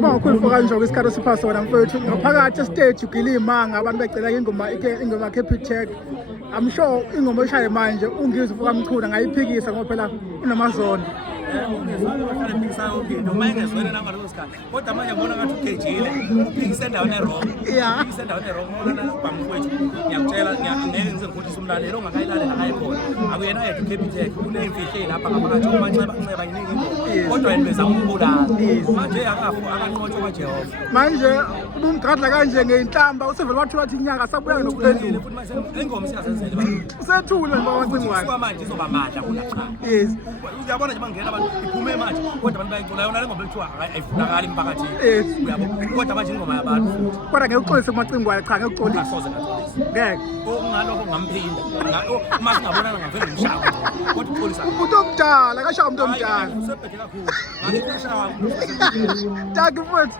Bangakhulu for kanjalo isikhathi sipha sona mfethu ngaphakathi stage ugila imanga abantu becela ingoma Happy Tech. I'm sure ingoma eshaye manje ungizwe uvuka mchuna ngayiphikisa ngoba phela inamazondo. Noma engezwele nangalowo sikhathi kodwa manje ngibona ngathi ugejile uphikise endaweni errong uphikise endaweni errong ngona bamfowethu ngiyakutshela ngeke ngize ngikhohlise umlaleli ongakayilalela akayikhona akuyena yedwa uHappy Tech kuneyimfihle lapha ngaphakathi umanxeba yiningi kodwa yena bezama ukubulala manje akafu akanqotshwa kaJehova Manje ubumgadla kanje ngeinhlamba usevele wathi wathi inyanga sabuya nokuphendula futhi manje ingoma siyasenzele bani usethule nje wacingwane kusuka manje izoba madla kuna cha yes uyabona nje bangena abantu iphume manje kodwa abantu bayicula yona le ngoma ekuthiwa ayifunakali emphakathini yes uyabo kodwa manje ingoma yabantu kodwa ngeke uxolise kumacingwane cha ngeke uxolise asoze ngaxolisa ngeke okungalokho ngamphinda uma singabonana ngavele ngishaya kodwa uxolisa umuntu omdala kashaya umuntu omdala usebheke kakhulu ngakho ushaya Thank you for it.